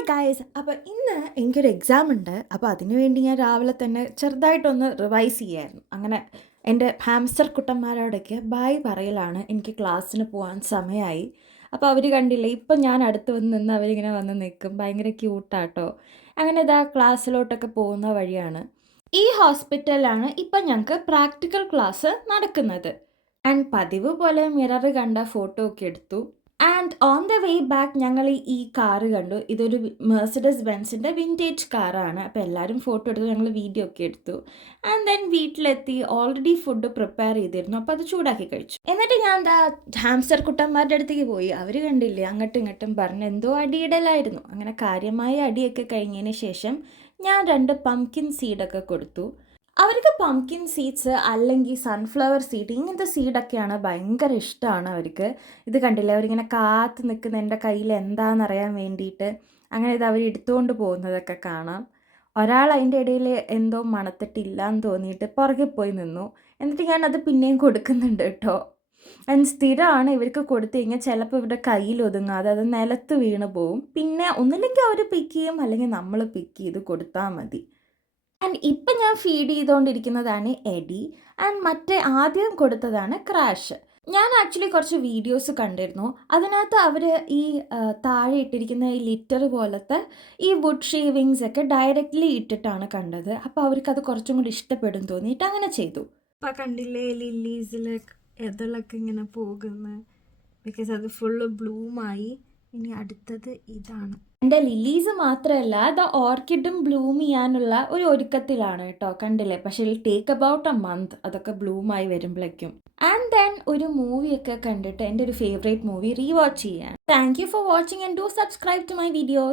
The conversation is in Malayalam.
Hi guys. അപ്പോൾ ഇന്ന് എനിക്കൊരു എക്സാം ഉണ്ട്. അപ്പോൾ അതിനു വേണ്ടി ഞാൻ രാവിലെ തന്നെ ചെറുതായിട്ടൊന്ന് റിവൈസ് ചെയ്യായിരുന്നു. അങ്ങനെ എൻ്റെ ഹാംസ്റ്റർ കുട്ടന്മാരോടൊക്കെ ബായ് പറയലാണ്. എനിക്ക് ക്ലാസ്സിന് പോകാൻ സമയമായി. അപ്പോൾ അവർ കണ്ടില്ലേ, ഇപ്പം ഞാൻ അടുത്ത് വന്ന് നിന്ന് അവരിങ്ങനെ വന്ന് നിൽക്കും. ഭയങ്കര ക്യൂട്ടാട്ടോ. അങ്ങനെ ഇതാ ക്ലാസ്സിലോട്ടൊക്കെ പോകുന്ന വഴിയാണ്. ഈ ഹോസ്പിറ്റലിലാണ് ഇപ്പം ഞങ്ങൾക്ക് പ്രാക്ടിക്കൽ ക്ലാസ് നടക്കുന്നത്. ആൻഡ് പതിവ് പോലെ മിറർ കണ്ട ഫോട്ടോ ഒക്കെ എടുത്തു. And on the way back ഞങ്ങൾ ഈ കാറ് കണ്ടു. ഇതൊരു മെഴ്സിഡസ് ബെൻസിൻ്റെ വിൻറ്റേജ് കാറാണ്. അപ്പോൾ എല്ലാവരും ഫോട്ടോ എടുത്തു, ഞങ്ങൾ വീഡിയോ ഒക്കെ എടുത്തു. ആൻഡ് ദെൻ വീട്ടിലെത്തി ഓൾറെഡി ഫുഡ് പ്രിപ്പയർ ചെയ്തിരുന്നു. അപ്പോൾ അത് ചൂടാക്കി കഴിച്ചു. എന്നിട്ട് ഞാൻ എന്താ ഹാംസ്റ്റർ കുട്ടന്മാരുടെ അടുത്തേക്ക് പോയി. അവർ കണ്ടില്ലേ, അങ്ങോട്ടും ഇങ്ങോട്ടും പറഞ്ഞ് എന്തോ അടിയിടലായിരുന്നു. അങ്ങനെ കാര്യമായ അടിയൊക്കെ കഴിഞ്ഞതിന് ശേഷം ഞാൻ 2 പംകിൻ സീഡൊക്കെ കൊടുത്തു. അവർക്ക് പംകിൻ സീഡ്സ് അല്ലെങ്കിൽ സൺഫ്ലവർ സീഡ് ഇങ്ങനത്തെ സീഡൊക്കെയാണ് ഭയങ്കര ഇഷ്ടമാണ് അവർക്ക്. ഇത് കണ്ടില്ലേ, അവരിങ്ങനെ കാത്ത് നിൽക്കുന്ന എൻ്റെ കയ്യിൽ എന്താണെന്നറിയാൻ വേണ്ടിയിട്ട്. അങ്ങനെ ഇത് അവർ എടുത്തുകൊണ്ട് പോകുന്നതൊക്കെ കാണാം. ഒരാൾ അതിൻ്റെ ഇടയിൽ എന്തോ മണത്തിട്ടില്ല എന്ന് തോന്നിയിട്ട് പുറകെ പോയി നിന്നു. എന്നിട്ട് ഞാനത് പിന്നെയും കൊടുക്കുന്നുണ്ട് കേട്ടോ. സ്ഥിരമാണ് ഇവർക്ക് കൊടുത്തു കഴിഞ്ഞാൽ ചിലപ്പോൾ ഇവരുടെ കയ്യിൽ ഒതുങ്ങാതെ അത് നിലത്ത് വീണ് പോവും. പിന്നെ ഒന്നില്ലെങ്കിൽ അവർ പിക്ക് ചെയ്യും, അല്ലെങ്കിൽ നമ്മൾ പിക്ക് ചെയ്ത് കൊടുത്താൽ മതി. ആൻഡ് ഇപ്പം ഞാൻ ഫീഡ് ചെയ്തുകൊണ്ടിരിക്കുന്നതാണ് എഡി. ആൻഡ് മറ്റേ ആദ്യം കൊടുത്തതാണ് ക്രാഷ്. ഞാൻ ആക്ച്വലി കുറച്ച് വീഡിയോസ് കണ്ടിരുന്നു. അതിനകത്ത് അവർ ഈ താഴെ ഇട്ടിരിക്കുന്ന ഈ ലിറ്റർ പോലത്തെ ഈ വുഡ് ഷേവിങ്സ് ഒക്കെ ഡയറക്റ്റ്ലി ഇട്ടിട്ടാണ് കണ്ടത്. അപ്പോൾ അവർക്കത് കുറച്ചും കൂടി ഇഷ്ടപ്പെടും തോന്നിയിട്ട് അങ്ങനെ ചെയ്തു. അപ്പം കണ്ടില്ലേ, ലില്ലീസിൽ എതളൊക്കെ ഇങ്ങനെ പോകുന്നത്, ബിക്കോസ് അത് ഫുള്ള് ബ്ലൂമായി. ഇനി അടുത്തത് ഇതാണ്. എൻ്റെ ലില്ലീസ് മാത്രമല്ല, അത് ഓർക്കിഡും ബ്ലൂം ചെയ്യാനുള്ള ഒരു ഒരുക്കത്തിലാണ് കേട്ടോ. കണ്ടില്ലേ, പക്ഷേ ഇൽ ടേക്ക് അബൌട്ട് എ മന്ത് അതൊക്കെ ബ്ലൂമായി വരുമ്പോഴേക്കും. ആൻഡ് ദെൻ ഒരു മൂവിയൊക്കെ കണ്ടിട്ട് എൻ്റെ ഒരു ഫേവറേറ്റ് മൂവി റീവാച്ച് ചെയ്യാൻ. Thank you for watching and do subscribe to my videos.